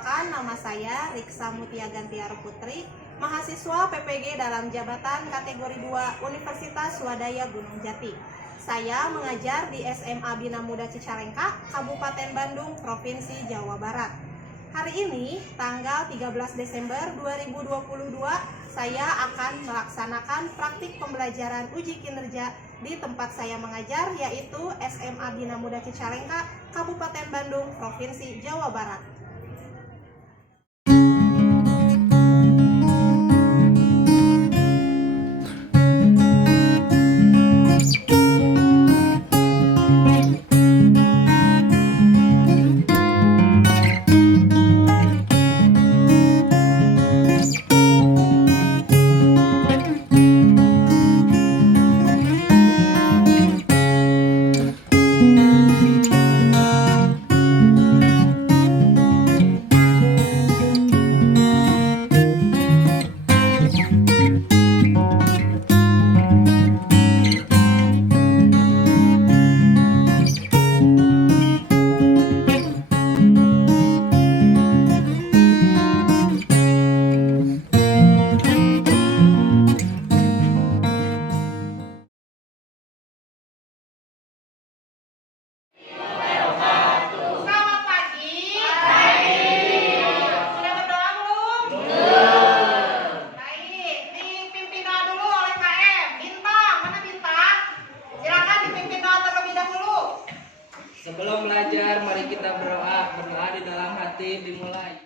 Perkenalkan, nama saya Riksa Mutia Gantiar Putri, mahasiswa PPG dalam jabatan kategori 2 Universitas Swadaya Gunung Jati. Saya mengajar di SMA Bina Muda Cicalengka, Kabupaten Bandung, Provinsi Jawa Barat. Hari ini, tanggal 13 Desember 2022, saya akan melaksanakan praktik pembelajaran uji kinerja di tempat saya mengajar, yaitu SMA Bina Muda Cicalengka, Kabupaten Bandung, Provinsi Jawa Barat. Sebelum belajar, mari kita berdoa. Berdoa di dalam hati dimulai.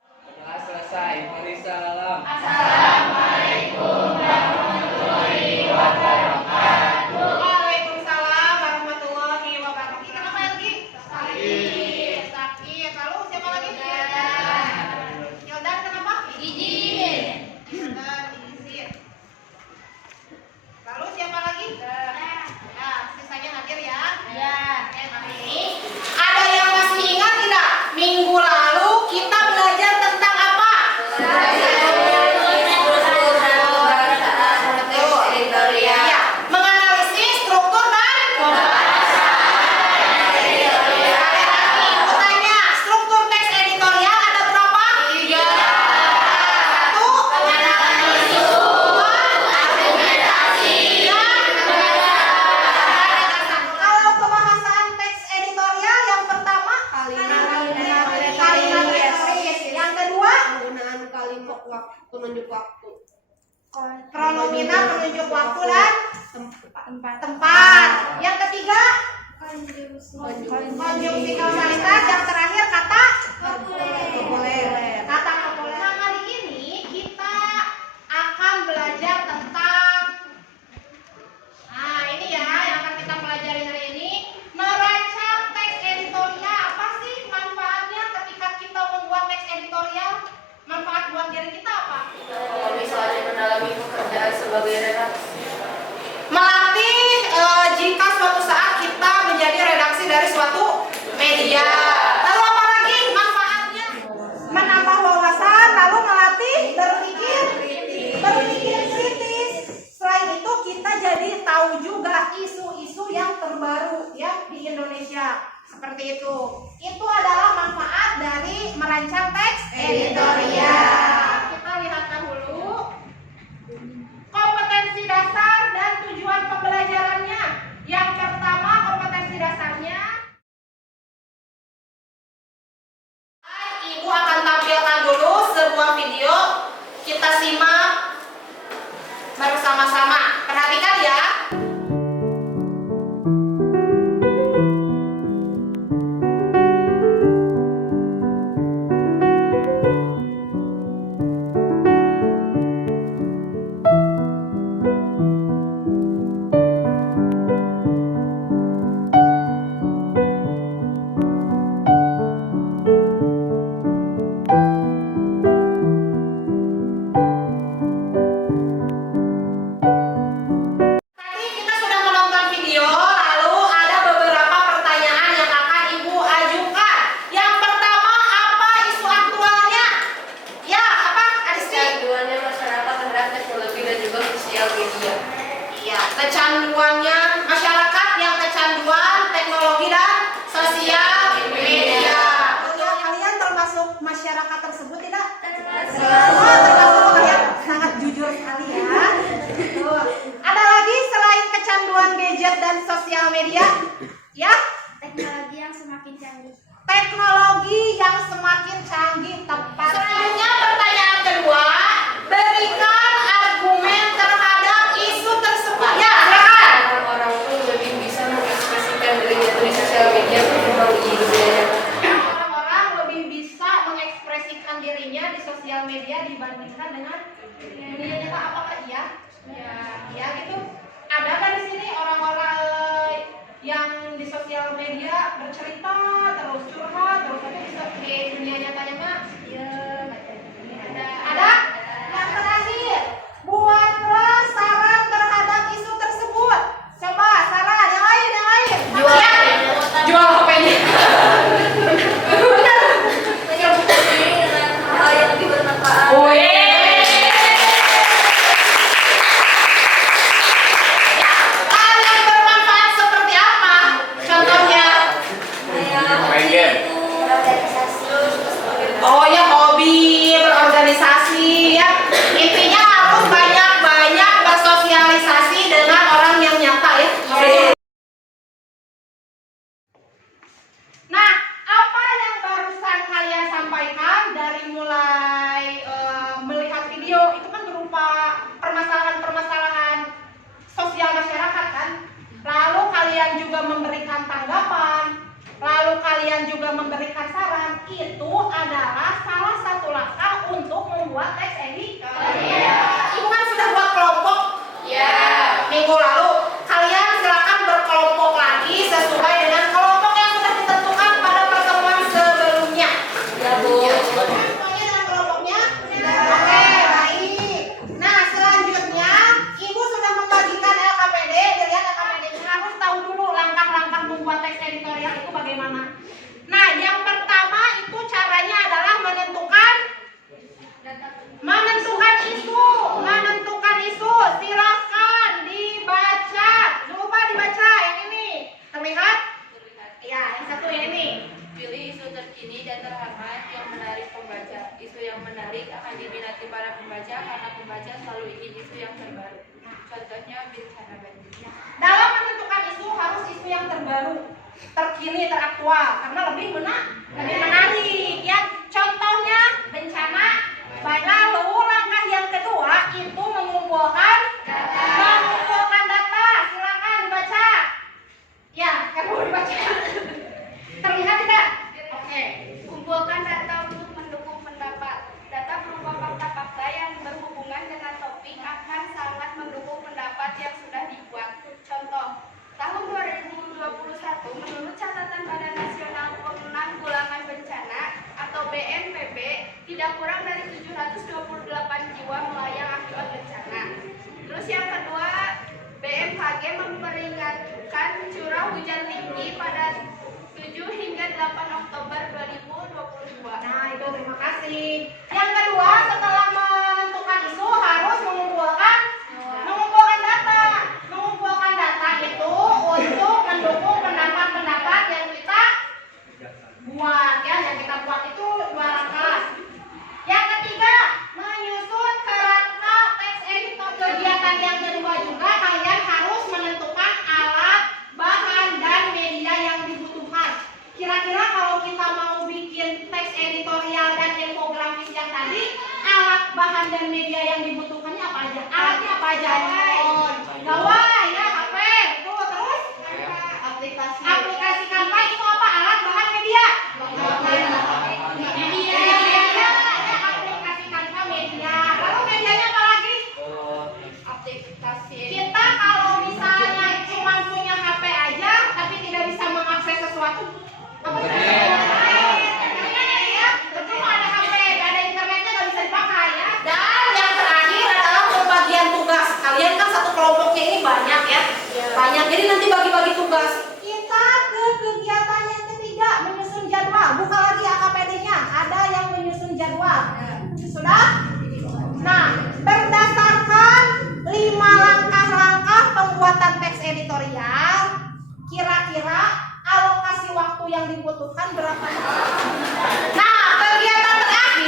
Berdoa selesai. Mari salam. Assalamualaikum warahmatullahi wabarakatuh. Waalaikumsalam warahmatullahi wabarakatuh. Kenapa lagi? Sakit. Lalu siapa lagi? Yoldan kenapa? Izin. Yoldan izin. Lalu siapa lagi? Nah, sisanya hadir ya. Ya. Oke, mari. Ada yang masih ingat tidak? Minggu lalu kita belajar tentang apa? Ya, menganalisis struktur dan tanya, struktur teks editorial ada berapa? 3. 1. Menganalisis kalau pembahasan teks editorial yang pertama kalimat retoris, yang kedua penggunaan kalimat penunjuk waktu, pronomina penunjuk waktu dan tempat, tempat. Yang ketiga konjungsi kausalitas. Yang terakhir kata populer. kata populer. Nah, hari ini kita akan belajar tentang ini ya yang akan kita pelajari hari ini, merancang teks editorial. Apa sih manfaatnya ketika kita membuat teks editorial? Manfaat buat diri kita apa? Kalau misalnya mendalami pekerjaan sebagai redaksi, Melatih jika suatu saat kita menjadi redaksi dari suatu media. Lalu apa lagi manfaatnya? Menambah wawasan, lalu melatih berpikir kritis. Selain itu kita jadi tahu juga isu-isu yang terbaru ya di Indonesia. Seperti itu. Itu adalah manfaat dari merancang teks editorial. Kita lihat dahulu kompetensi dasar dan tujuan pembelajarannya. Yang pertama, kompetensi dasarnya. Ibu akan tampilkan dulu sebuah video. Kita simak bersama-sama. Perhatikan ya. langkah tersebut tidak? Termasuk yang sangat jujur sekali ya. Tuh. Ada lagi selain kecanduan gadget dan sosial media? Ya? Teknologi yang semakin canggih. Teknologi yang semakin canggih, tepat. Selanjutnya pertanyaan kedua, berikan argumen terhadap isu tersebut. Ya, silakan. Orang pun lebih bisa mengekspresikan dirinya di sosial media ketimbang di dunia. Orang-orang lebih bisa mengekspresikan dirinya di sosial media dibandingkan dengan dunia nyata. Apakah iya? Ya gitu. Ada kan di sini orang-orang yang di sosial media bercerita terus curhat terus tapi di dunia nyatanya mah ya ada. Yang terakhir, buatlah saran terhadap isu tersebut. Coba saran yang lain. Jual HP-nya. Hal yang lebih bermanfaat. Hal yang bermanfaat seperti apa? Contohnya? Main game. Oh ya, hobi, berorganisasi ya. Intinya harus banyak-banyak bersosialisasi dengan orang yang nyata ya. Nah, apa yang barusan kalian sampaikan dari mulai melihat video itu kan berupa permasalahan-permasalahan sosial masyarakat kan? Lalu kalian juga memberikan tanggapan, lalu kalian juga memberikan saran. Itu adalah salah satu langkah untuk membuat teks editorial. Ibu kan sudah buat kelompok minggu lalu. Kalian silakan berkelompok lagi sesuai dengan kelompok yang sudah ditentukan pada pertemuan sebelumnya. Ya, Bu. Semuanya dengan kelompoknya? Oke, baik. Nah, selanjutnya Ibu sudah membagikan LKPD. Dilihat LKPD-nya, harus tahu dulu langkah-langkah membuat teks editorial itu bagaimana. Nah, yang pertama itu caranya adalah menentukan isu. Silakan dibaca. Coba dibaca yang ini. Terlihat? Ya, yang satu ini. Pilih isu terkini dan terhangat yang menarik pembaca. Isu yang menarik akan diminati para pembaca karena pembaca selalu ingin isu yang terbaru. Contohnya bencana banjir. Dalam menentukan isu harus isu yang terbaru, terkini, teraktual karena lebih menarik ya. Contohnya bencana. Lalu langkah yang kedua itu mengumpulkan data. Silakan dibaca. Ya, kamu dibaca. Terlihat tidak? Oke. Kumpulkan data untuk mendukung pendapat. Data berupa fakta-fakta yang berhubungan dengan topik akan sangat mendukung pendapat yang sudah dibuat. Contoh, tahun 2021 menurut catatan Badan Nasional Penanggulangan Bencana atau BNPB tidak kurang dari 728 jiwa melayang akibat bencana. Terus yang kedua, BMKG memperingatkan curah hujan tinggi pada 7 hingga 8 Oktober 2022. Nah, itu terima kasih. Yang kedua, setelah menentukan isu harus mengumpulkan data. Mengumpulkan data itu untuk mendukung pendapat-pendapat yang kita buat ya. Yang kita buat itu 2 langkah. Yang ketiga, menyusun kerangka teks editor. Kegiatan yang kedua juga kalian harus menentukan alat, bahan, dan media yang dibutuhkan. Kira-kira kalau kita mau bikin teks editorial dan infografis yang tadi, alat, bahan, dan media yang dibutuhkannya apa aja? Alatnya apa aja? Gawai, ya, HP, itu terus aplikasi Canva itu apa? Alat, bahan, media. Media, aplikasi Canva, media. Lalu medianya apa lagi? Aplikasi. Kita kalau misalnya cuma punya HP aja, tapi tidak bisa mengakses sesuatu, apa itu? Ya, percuma ada HP, ada internetnya nggak bisa dipakai ya. Dan yang terakhir adalah pembagian tugas. Kalian kan satu kelompoknya ini banyak ya. Banyak. Jadi nanti bagi-bagi tugas. Kita ke kegiatan yang ketiga, menyusun jadwal. Buka lagi AKPD-nya, ada yang menyusun jadwal. Sudah? Nah, berdasarkan 5 langkah-langkah pembuatan teks editorial, kira-kira alokasi waktu yang dibutuhkan berapa? Nah, kegiatan terakhir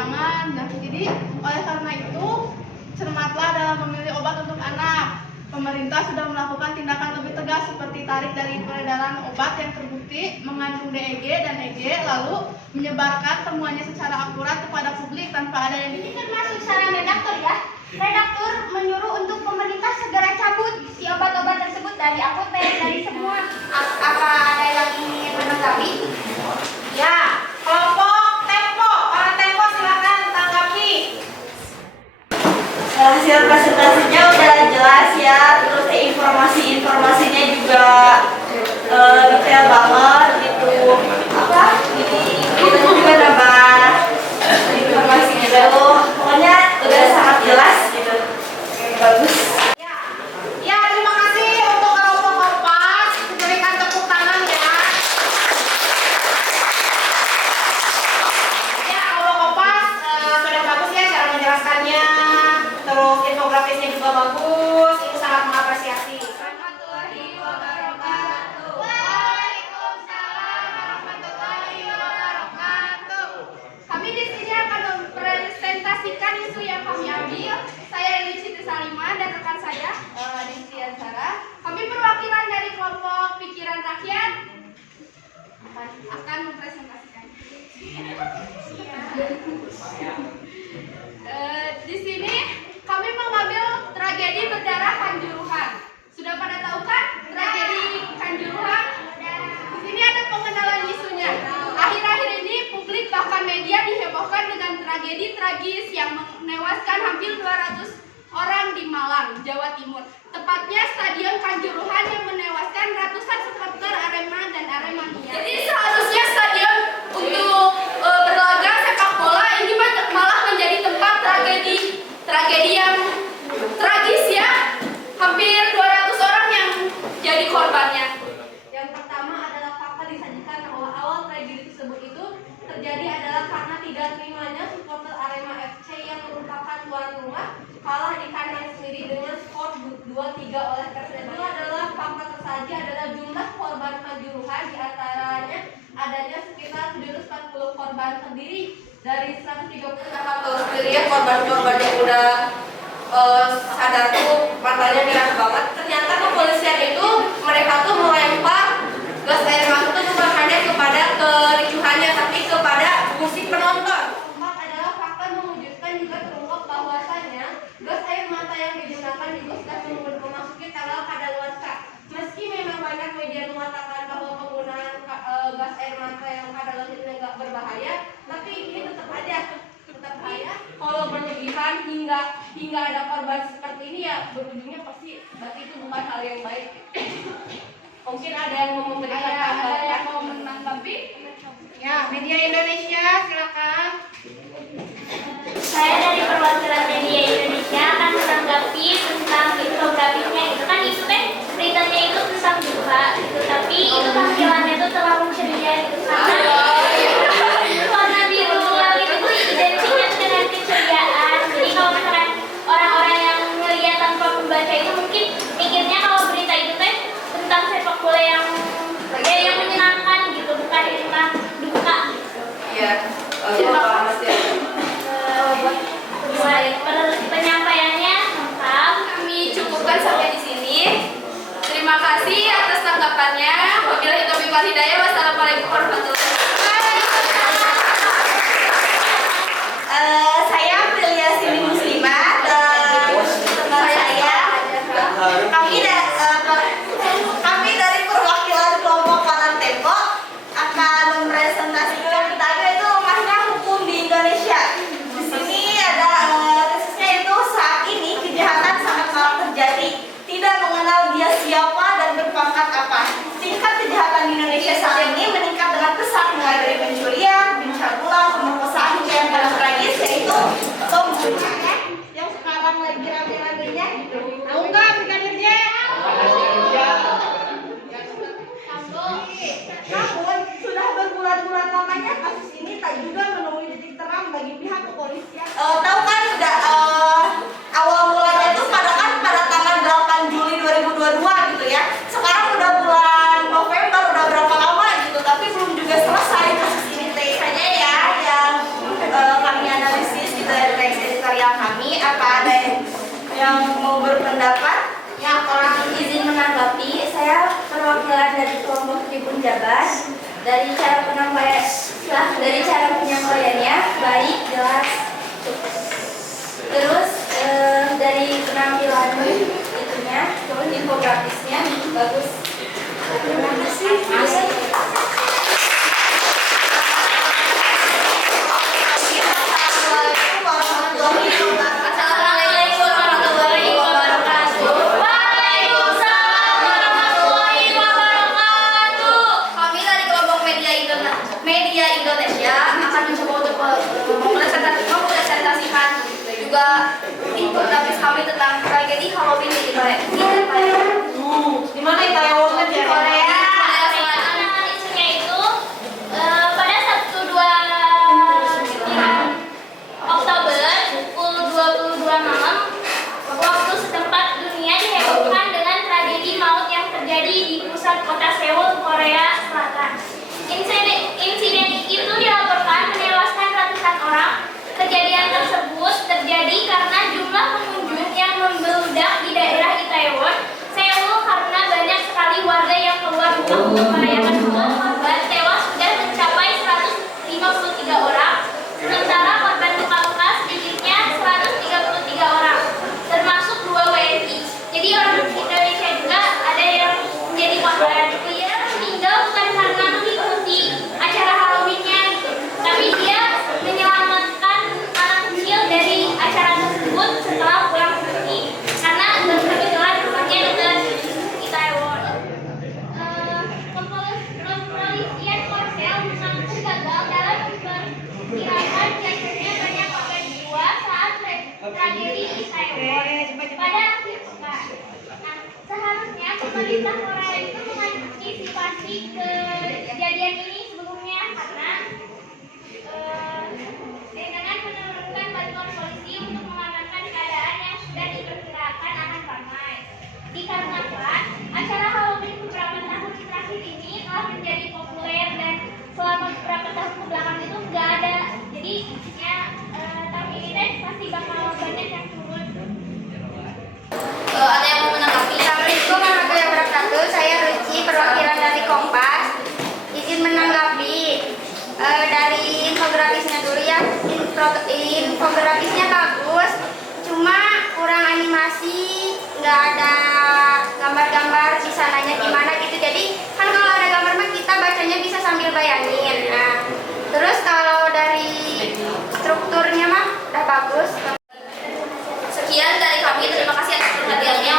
sembarangan. Nah, jadi oleh karena itu cermatlah dalam memilih obat untuk anak. Pemerintah sudah melakukan tindakan lebih tegas seperti tarik dari peredaran obat yang terbukti mengandung DEG dan EG, lalu menyebarkan temuannya secara akurat kepada publik tanpa ada yang Ini termasuk saran redaktur ya. Redaktur menyuruh untuk pemerintah segera cabut si obat-obat tersebut dari apotek, dari semua. Apa ada yang ingin menanggapi? Ya, kelompok Tempo, orang Tempo silakan tanggapi. Hasil presentasinya udah jelas ya, terus informasinya juga detail banget gitu. Apa? Kita juga nambah informasi gitu. Pokoknya udah sangat jelas gitu. Bagus. Ya, terima kasih untuk kelompok Kompas. Berikan tepuk tangan ya. Ya, kelompok Kompas sudah bagus ya cara menjelaskannya. Terus infografisnya juga bagus. Ini sangat mengapresiasi. Warahmatullahi wabarakatuh. Waalaikumsalam warahmatullahi wabarakatuh. Kami di sini akan mempresentasikan isu yang kami ambil. Saya Eli Siti Salimah dan rekan saya Desti Azhara. Kami perwakilan dari kelompok Pikiran Rakyat akan mempresentasikan. Di sini kami mengambil tragedi berdarah Kanjuruhan. Sudah pada tahu kan tragedi Kanjuruhan? Di sini ada pengenalan isunya. Akhir-akhir ini publik bahkan media dihebohkan dengan tragedi tragis yang menewaskan hampir 200 orang di Malang, Jawa Timur. Tepatnya Stadion Kanjuruhan yang menewaskan ratusan supporter Arema dan Aremania. Jadi seharusnya stadion untuk berlaga sepak bola ini malah menjadi tempat tragedi yang tragis ya. Hampir 200 orang yang jadi korbannya. Yang pertama adalah fakta disajikan bahwa awal tragedi tersebut itu terjadi adalah karena tidak terimanya supporter Arema FC yang merupakan tuan rumah kalah di kandang sendiri dengan skor 2-3 oleh Persib. Itu adalah fakta tersaji adalah jumlah korban Kanjuruhan, di antaranya adanya sekitar 740 korban terdiri dari 130 Kalau sendiri ya korban-korban yang udah sadar tuh matanya merah banget. Ternyata kepolisian itu mereka tuh melempar gas air mata tuh bukan hanya kepada kericuhannya tapi kepada musik penonton. Keempat adalah fakta mewujudkan juga terungkap bahwasannya gas air mata yang digunakan juga sudah memasuki tanggal kadaluarsa. Meski memang banyak media mengatakan bahwa penggunaan gas air mata yang kadaluarsa itu enggak berbahaya, tapi ini tetap bahaya. Kalau berlebihan hingga ada korban seperti ini ya berujungnya pasti berarti itu bukan hal yang baik. Mungkin ada yang mau memberikan tanggapan, ada yang mau menanggapi? Ya, media Indonesia silakan. Saya dari perwakilan media Indonesia akan menanggapi tentang infografisnya. Itu kan isu kan beritanya itu tentang juga gitu, tapi itu tampilannya itu terlalu ceria gitu karena warna biru langit itu identiknya dengan keceriaan. Jadi kalau misalkan orang-orang yang melihat tanpa membaca itu mungkin mikirnya kalau berita itu teh tentang sepak bola yang menyenangkan gitu, bukan tentang duka gitu. Iya. Penyampaiannya lengkap. Kami cukupkan sampai di sini. Terima kasih atas tanggapannya. Wabillahi taufiq wal hidayah. Wassalamualaikum warahmatullahi wabarakatuh. Saya Prilia Sili Muslimah dan teman saya kami dari perwakilan kelompok Kanan Tempo akan mempresentasikan tadi itu makna hukum di Indonesia. Di sini ada teksisnya itu saat ini kejahatan sangat marak terjadi, tidak mengenal dia siapa dan berpangkat apa. Tingkat kejahatan di Indonesia saat ini meningkat dengan pesat, mulai dari pencurian, pencabulan, pemerkosaan hingga yang paling tragis yaitu pembunuhan yang sekarang lagi rame-ramenya. Tahu nggak Brigadir J? Namun sudah berbulan-bulan lamanya kasus ini tak juga menemui titik terang bagi pihak kepolisian. Tahu kan awal mulanya itu pada tanggal 8 Juli 2022 gitu ya. Sekarang udah bulan November, udah berapa lama gitu, tapi belum juga selesai kasus ini. Hanya ya yang kami analisa berpendapat? Ya, orang izin menanggapi. Saya perwakilan dari kelompok Tribun Jabar. Dari cara penyampaiannya baik, jelas. Terus dari penampilan itunya, terus infografisnya bagus. Terima kasih. Assalamualaikum warahmatullahi wabarakatuh. Waalaikumsalam warahmatullahi wabarakatuh. Kami dari kelompok Media Indonesia akan mencoba untuk mempresentasikan juga infografis kami tentang tragedi Halloween di Thailand. Di mana Itaewon Di Korea. Anak isunya itu pada Sabtu 2 Oktober pukul 22 malam waktu setempat dunia dihebohkan dengan tragedi maut yang terjadi di pusat kota Seoul, Korea Selatan. Insiden itu dilaporkan menewaskan ratusan orang. Kejadian tersebut terjadi karena jumlah pengunjung yang membeludak di daerah Itaewon, Seoul karena banyak sekali warga yang keluar rumah untuk merayakan Halloween. Korban tewas sudah mencapai 153 orang, sementara korban luka-luka sedikitnya 133 orang, termasuk 2 WNI. Jadi orang Indonesia juga ada yang menjadi korban. Dia meninggal bukan karena mengikuti acara Halloween-nya gitu, tapi dia menyelamatkan anak kecil dari acara tersebut setelah pulang pergi karena kebetulan rumahnya dekat Itaewon. Kepolisian Korsel mengaku gagal dalam memperkirakan jatuhnya banyak korban jiwa saat tragedi Itaewon pada akhir pekan. Nah, seharusnya pemerintah Korea itu mengantisipasi kejadian ini sebelumnya karena dengan menurunkan bantuan polisi untuk mengamankan keadaan yang sudah diperkirakan akan ramai. Dikarenakan acara Halloween beberapa tahun terakhir ini telah menjadi populer dan selama beberapa tahun kebelakang itu nggak ada. Jadi ya tahun ini deh pasti bakal banyak yang turun. Ada yang mau menanggapi? Assalamualaikum warahmatullahi wabarakatuh. Saya Ruci, perwakilan dari Kompas. Izin menanggapi dari infografisnya dulu ya. Infografisnya bagus, cuma kurang animasi, nggak ada gambar-gambar di sananya gimana gitu. Jadi kan kalau ada gambar mah kita bacanya bisa sambil bayangin. Nah, terus kalau dari strukturnya mah udah bagus. Sekian dari kami, terima kasih atas perhatiannya.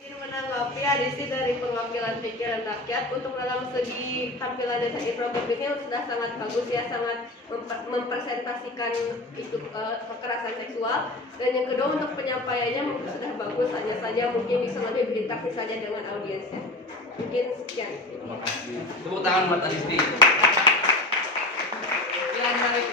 Ingin menanggapi adisi dari perwakilan pikiran rakyat untuk dalam segi tampilan desa infografis ini sudah sangat bagus ya, sangat mempresentasikan itu kekerasan seksual. Dan yang kedua untuk penyampaiannya mungkin sudah bagus, hanya saja mungkin bisa lebih berinteraksi saja dengan audiensnya. Mungkin sekian. Terima kasih. Tepuk tangan buat Adisti. Yang menarik